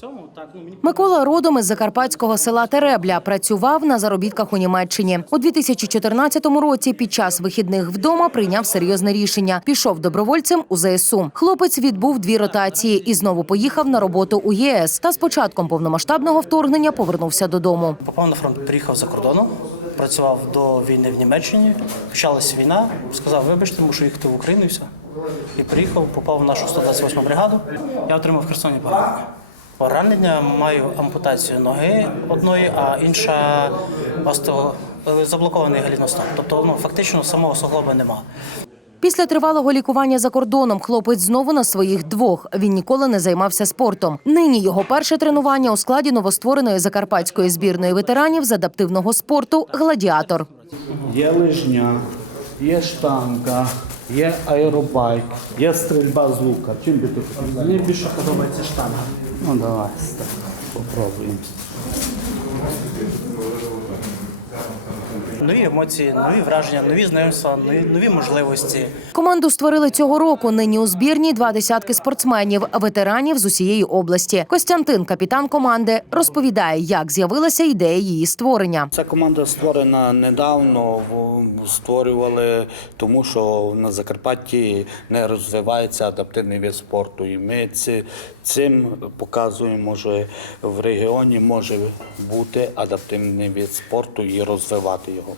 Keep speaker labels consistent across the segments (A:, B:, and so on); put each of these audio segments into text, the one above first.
A: цьому так ну мені
B: Микола родом із закарпатського села Теребля працював на заробітках у Німеччині. У 2014 році під час вихідних вдома прийняв серйозне рішення. Пішов добровольцем у ЗСУ. Хлопець відбув дві ротації і знову поїхав на роботу у ЄС. Та з початком повномасштабного вторгнення повернувся додому.
A: попав на фронт, приїхав за кордоном, працював до війни в Німеччині. Почалась війна, сказав, вибачте, мушу їхати в Україну і все. І приїхав, попав в нашу 128 бригаду. Я отримав в Херсоні поранення. Поранення маю ампутацію ноги одної, а інша осто... заблокований галіностом. Тобто ну, фактично самого суглоба нема.
B: Після тривалого лікування за кордоном хлопець знову на своїх двох. Він ніколи не займався спортом. Нині його перше тренування у складі новоствореної закарпатської збірної ветеранів з адаптивного спорту Гладіатор.
C: Є лижня, є штанга, є аеробайк, є стрільба з лука. Чим би ти хотів? Мені більше подобається штанга. Ну давай, так, попробуємо.
A: Нові емоції, нові враження, нові знайомства, нові, нові можливості.
B: Команду створили цього року. Нині у збірні два десятки спортсменів, ветеранів з усієї області. Костянтин, капітан команди, розповідає, як з'явилася ідея її створення.
C: Ця команда створена недавно. Створювали, тому що на Закарпатті не розвивається адаптивний вид спорту. І ми ці, цим показуємо, що в регіоні може бути адаптивний вид спорту і розвивати його.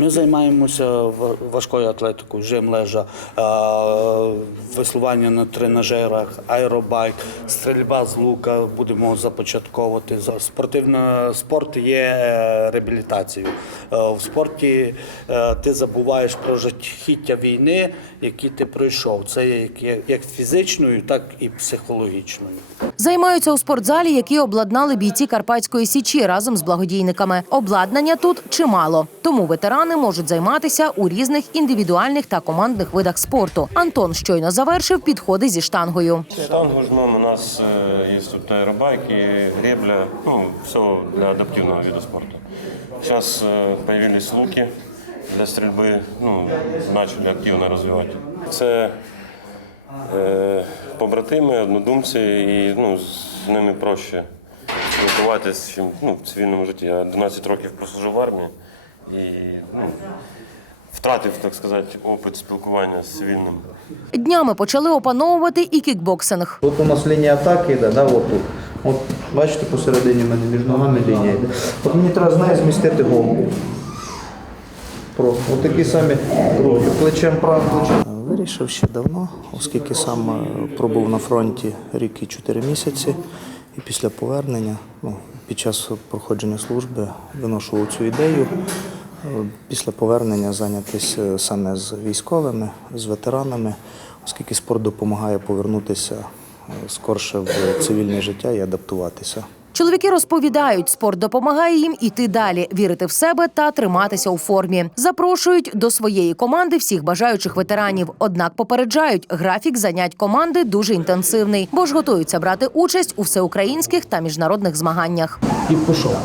C: Ми займаємося важкою атлетикою, жим лежа, веслування на тренажерах, аеробайк, стрільба з лука будемо започатковувати. За- Спортивна спорт є е, реабілітацією. Е, В спорті е, ти забуваєш про жахіття війни, які ти пройшов. Це як- фізичною, так і психологічною.
B: Займаються у спортзалі, який обладнали бійці Карпатської січі разом з благодійниками. Обладнання тут чимало, тому ветерани можуть займатися у різних індивідуальних та командних видах спорту. Антон щойно завершив підходи зі штангою.
D: Штангу жмем, у нас э, есть тут аэробайки, гребля, ну, все для адаптивного вида спорта. Сейчас э, появились луки для стрільби, ну, начали активно розвивати. Це е, побратими, однодумці, і ну, з ними проще спілкуватися, чим ну, в цивільному житті. Я 12 років прослужив в армії і ну, втратив, так сказати, опит спілкування з цивільним.
B: Днями почали опановувати і кікбоксинг.
E: От у нас лінія атаки йде, да, от тут. От бачите, посередині мене між ногами лінія йде. От мені треба з нею змістити голову. Просто. От такі самі круги. Плечем правим плечем. Вирішив ще давно, оскільки сам е, пробув на фронті рік і чотири місяці. І після повернення, ну, під час проходження служби, виношував цю ідею. Е, Після повернення зайнятися саме з військовими, з ветеранами, оскільки спорт допомагає повернутися е, скорше в цивільне життя і адаптуватися.
B: Чоловіки розповідають, спорт допомагає їм іти далі, вірити в себе та триматися у формі. Запрошують до своєї команди всіх бажаючих ветеранів. Однак попереджають, графік занять команди дуже інтенсивний, бо ж готуються брати участь у всеукраїнських та міжнародних змаганнях.
C: І пішов.